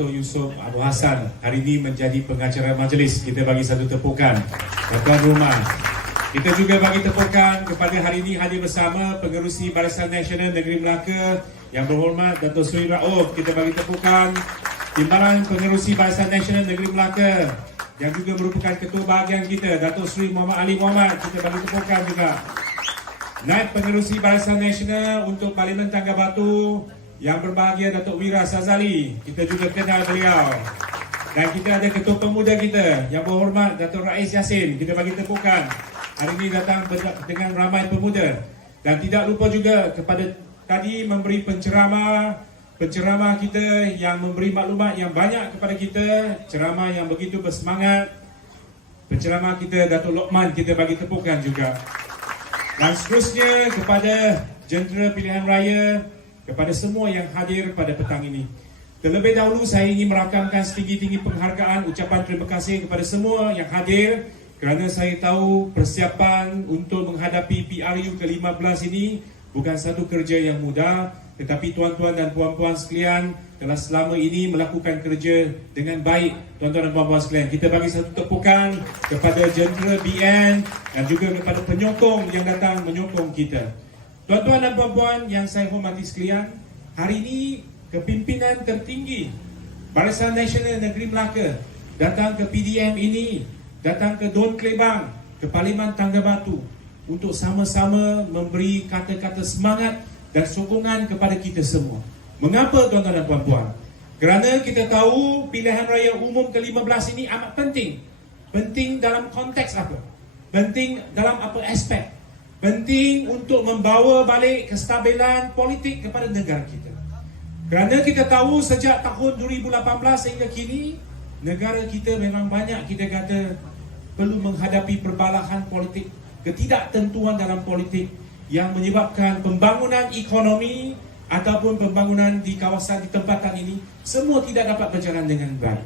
Dato' Yusof Abu Hassan hari ini menjadi pengacara majlis. Kita bagi satu tepukan. Tuan rumah, kita juga bagi tepukan kepada hari ini hadir bersama Pengerusi Barisan Nasional Negeri Melaka yang berhormat Dato' Sri Rauf. Kita bagi tepukan Timbalan Pengerusi Barisan Nasional Negeri Melaka yang juga merupakan Ketua Bahagian kita, Dato' Sri Muhammad Ali Muhammad. Kita bagi tepukan juga Naib Pengerusi Barisan Nasional untuk Parlimen Tangga Batu yang berbahagia, Datuk Wira Sazali. Kita juga kenal beliau. Dan kita ada Ketua Pemuda kita yang berhormat Datuk Rais Yassin. Kita bagi tepukan. Hari ini datang dengan ramai pemuda. Dan tidak lupa juga kepada tadi memberi penceramah kita yang memberi maklumat yang banyak kepada kita. Ceramah yang begitu bersemangat. Penceramah kita Datuk Lokman, kita bagi tepukan juga. Dan seterusnya kepada jentera pilihan raya, kepada semua yang hadir pada petang ini. Terlebih dahulu saya ingin merakamkan setinggi-tinggi penghargaan, ucapan terima kasih kepada semua yang hadir kerana saya tahu persiapan untuk menghadapi PRU ke-15 ini bukan satu kerja yang mudah, tetapi tuan-tuan dan puan-puan sekalian telah selama ini melakukan kerja dengan baik. Tuan-tuan dan puan-puan sekalian, kita bagi satu tepukan kepada jentera BN dan juga kepada penyokong yang datang menyokong kita. Tuan-tuan dan puan-puan yang saya hormati sekalian, hari ini kepimpinan tertinggi Barisan Nasional Negeri Melaka datang ke PDM ini, datang ke Don Klebang, ke Parlimen Tangga Batu untuk sama-sama memberi kata-kata semangat dan sokongan kepada kita semua. Mengapa tuan-tuan dan puan-puan? Kerana kita tahu pilihan raya umum ke-15 ini amat penting. Penting dalam konteks apa? Penting dalam apa aspek? Penting untuk membawa balik kestabilan politik kepada negara kita. Kerana kita tahu sejak tahun 2018 sehingga kini, negara kita memang banyak kita kata perlu menghadapi perbalahan politik, ketidaktentuan dalam politik yang menyebabkan pembangunan ekonomi ataupun pembangunan di kawasan di tempatan ini semua tidak dapat berjalan dengan baik.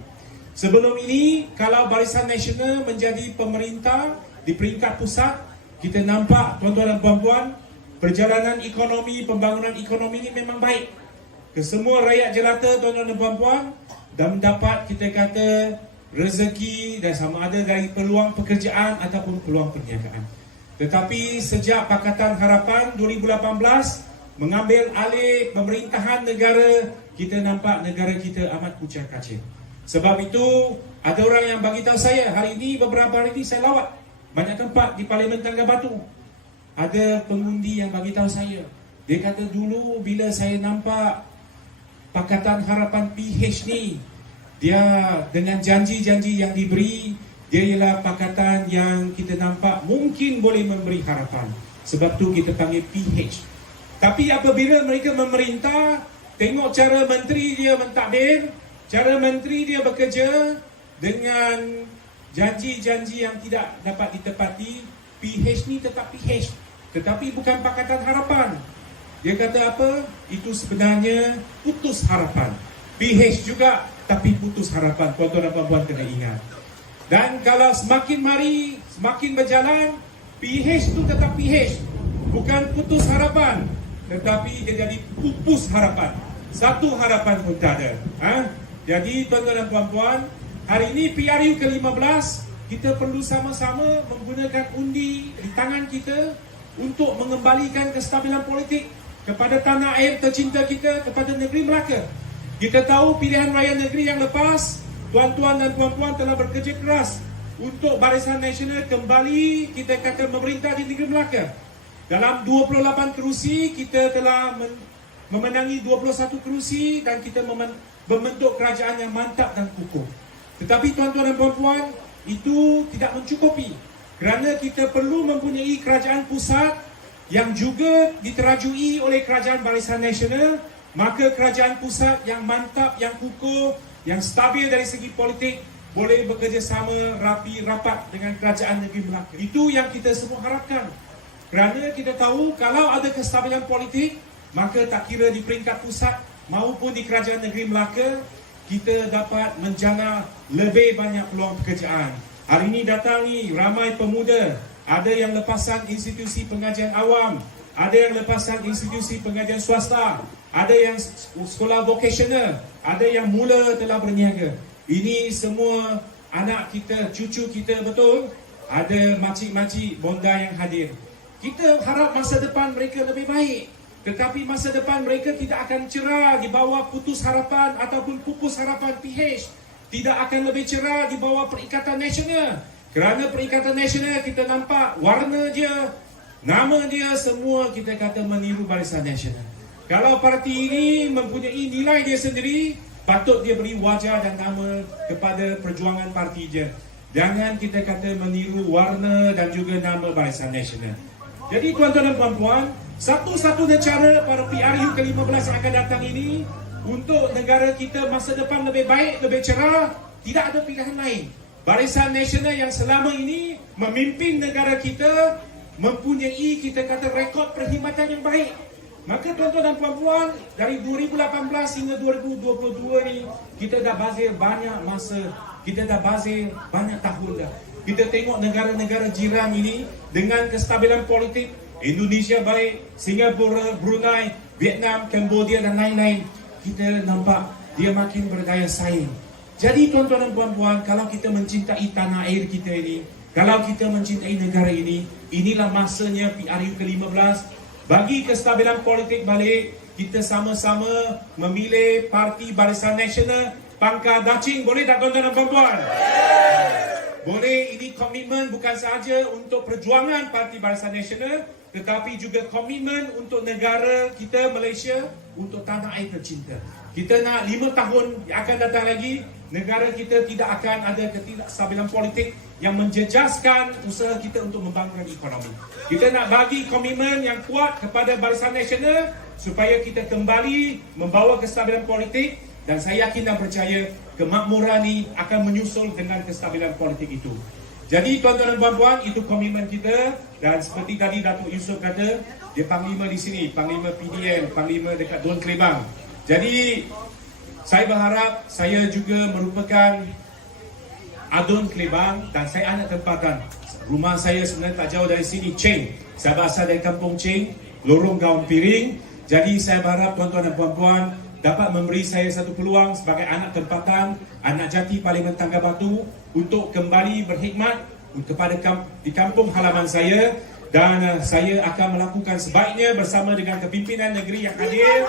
Sebelum ini, kalau Barisan Nasional menjadi pemerintah di peringkat pusat, kita nampak tuan-tuan dan puan-puan, perjalanan ekonomi, pembangunan ekonomi ini memang baik. Kesemua rakyat jelata tuan-tuan dan puan-puan dan mendapat kita kata rezeki dan sama ada dari peluang pekerjaan ataupun peluang perniagaan. Tetapi sejak Pakatan Harapan 2018 mengambil alih pemerintahan negara, kita nampak negara kita amat kucing kacir. Sebab itu ada orang yang bagi tahu saya, hari ini beberapa hari ini saya lawat banyak tempat di Parlimen Tangga Batu. Ada pengundi yang bagi tahu saya, dia kata dulu bila saya nampak Pakatan Harapan PH ni, dia dengan janji-janji yang diberi, dia ialah pakatan yang kita nampak mungkin boleh memberi harapan. Sebab tu kita panggil PH. Tapi apabila mereka memerintah, tengok cara menteri dia mentadbir, cara menteri dia bekerja dengan janji-janji yang tidak dapat ditepati, PH ni tetap PH. Tetapi bukan Pakatan Harapan. Dia kata apa? Itu sebenarnya putus harapan. PH juga, tapi putus harapan. Tuan-tuan dan puan-puan kena ingat. Dan kalau semakin mari, semakin berjalan, PH itu tetap PH. Bukan putus harapan, tetapi dia jadi pupus harapan. Satu harapan pun tak ada. Jadi tuan-tuan dan puan-puan, hari ini PRU ke-15, kita perlu sama-sama menggunakan undi di tangan kita untuk mengembalikan kestabilan politik kepada tanah air tercinta kita, kepada negeri Melaka. Kita tahu pilihan raya negeri yang lepas, tuan-tuan dan puan-puan telah bekerja keras untuk Barisan Nasional kembali kita kata memerintah di negeri Melaka. Dalam 28 kerusi, kita telah memenangi 21 kerusi dan kita membentuk kerajaan yang mantap dan kukuh. Tetapi tuan-tuan dan puan-puan, itu tidak mencukupi. Kerana kita perlu mempunyai kerajaan pusat yang juga diterajui oleh kerajaan Barisan Nasional, maka kerajaan pusat yang mantap, yang kukuh, yang stabil dari segi politik boleh bekerjasama rapi rapat dengan kerajaan negeri Melaka. Itu yang kita semua harapkan. Kerana kita tahu kalau ada kestabilan politik, maka tak kira di peringkat pusat maupun di kerajaan negeri Melaka, kita dapat menjana lebih banyak peluang pekerjaan. Hari ini datang ni ramai pemuda, ada yang lepasan institusi pengajian awam, ada yang lepasan institusi pengajian swasta, ada yang sekolah vocational, ada yang mula telah berniaga. Ini semua anak kita, cucu kita betul. Ada makcik-makcik bonda yang hadir. Kita harap masa depan mereka lebih baik. Tetapi masa depan mereka tidak akan cerah di bawah Putus Harapan ataupun Pupus Harapan PH. Tidak akan lebih cerah di bawah Perikatan Nasional. Kerana Perikatan Nasional kita nampak warna dia, nama dia semua kita kata meniru Barisan Nasional. Kalau parti ini mempunyai nilai dia sendiri, patut dia beri wajah dan nama kepada perjuangan parti dia. Jangan kita kata meniru warna dan juga nama Barisan Nasional. Jadi tuan-tuan dan puan-puan, satu-satunya cara para PRU ke-15 yang akan datang ini untuk negara kita masa depan lebih baik, lebih cerah, tidak ada pilihan lain. Barisan Nasional yang selama ini memimpin negara kita mempunyai kita kata rekod perkhidmatan yang baik. Maka tuan-tuan dan puan-puan, dari 2018 hingga 2022 ni kita dah bazir banyak masa, kita dah bazir banyak tahun dah. Kita tengok negara-negara jiran ini dengan kestabilan politik, Indonesia baik, Singapura, Brunei, Vietnam, Cambodia dan lain-lain. Kita nampak dia makin berdaya saing. Jadi tuan-tuan dan puan-puan, kalau kita mencintai tanah air kita ini, kalau kita mencintai negara ini, inilah masanya PRU ke-15 bagi kestabilan politik balik. Kita sama-sama memilih Parti Barisan Nasional pangkal dacing. Boleh tak tuan-tuan dan puan-puan? Boleh. Ini komitmen bukan sahaja untuk perjuangan Parti Barisan Nasional, tetapi juga komitmen untuk negara kita Malaysia, untuk tanah air tercinta. Kita nak 5 tahun yang akan datang lagi, negara kita tidak akan ada ketidakstabilan politik yang menjejaskan usaha kita untuk membangunkan ekonomi. Kita nak bagi komitmen yang kuat kepada Barisan Nasional supaya kita kembali membawa kestabilan politik, dan saya yakin dan percaya kemakmuran ini akan menyusul dengan kestabilan politik itu. Jadi tuan-tuan dan puan-puan, itu komitmen kita. Dan seperti tadi Datuk Yusof kata, dia panglima di sini, panglima PDN, panglima dekat Dun Kelebang. Jadi saya berharap saya juga merupakan Adun Kelebang dan saya anak tempatan. Rumah saya sebenarnya tak jauh dari sini, Cheng. Saya berasal dari kampung Cheng, Lorong Gaun Piring. Jadi saya berharap tuan-tuan dan puan-puan dapat memberi saya satu peluang sebagai anak tempatan, anak jati Parlimen Tangga Batu untuk kembali berkhidmat kepada di kampung halaman saya, dan saya akan melakukan sebaiknya bersama dengan kepimpinan negeri yang hadir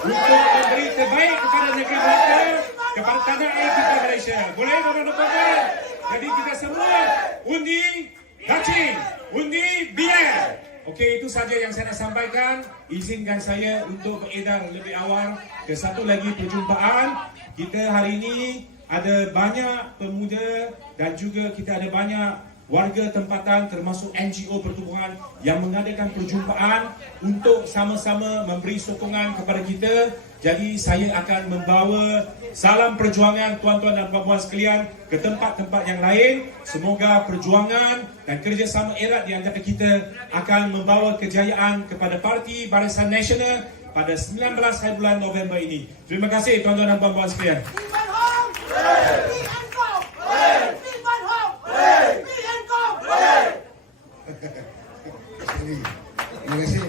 untuk memberi terbaik kepada negeri kita, kepada tanah air kita Malaysia. Boleh tuan-tuan dan puan-puan? Jadi kita semua undi dacing, undi biar. Okey, itu saja yang saya nak sampaikan. Izinkan saya untuk beredar lebih awal ke satu lagi perjumpaan. Kita hari ini ada banyak pemuda dan juga kita ada banyak warga tempatan termasuk NGO pertubuhan yang mengadakan perjumpaan untuk sama-sama memberi sokongan kepada kita. Jadi saya akan membawa salam perjuangan tuan-tuan dan puan-puan sekalian ke tempat-tempat yang lain. Semoga perjuangan dan kerjasama erat di antara kita akan membawa kejayaan kepada Parti Barisan Nasional pada 19 hari bulan November ini. Terima kasih tuan-tuan dan puan-puan sekalian. Terima kasih.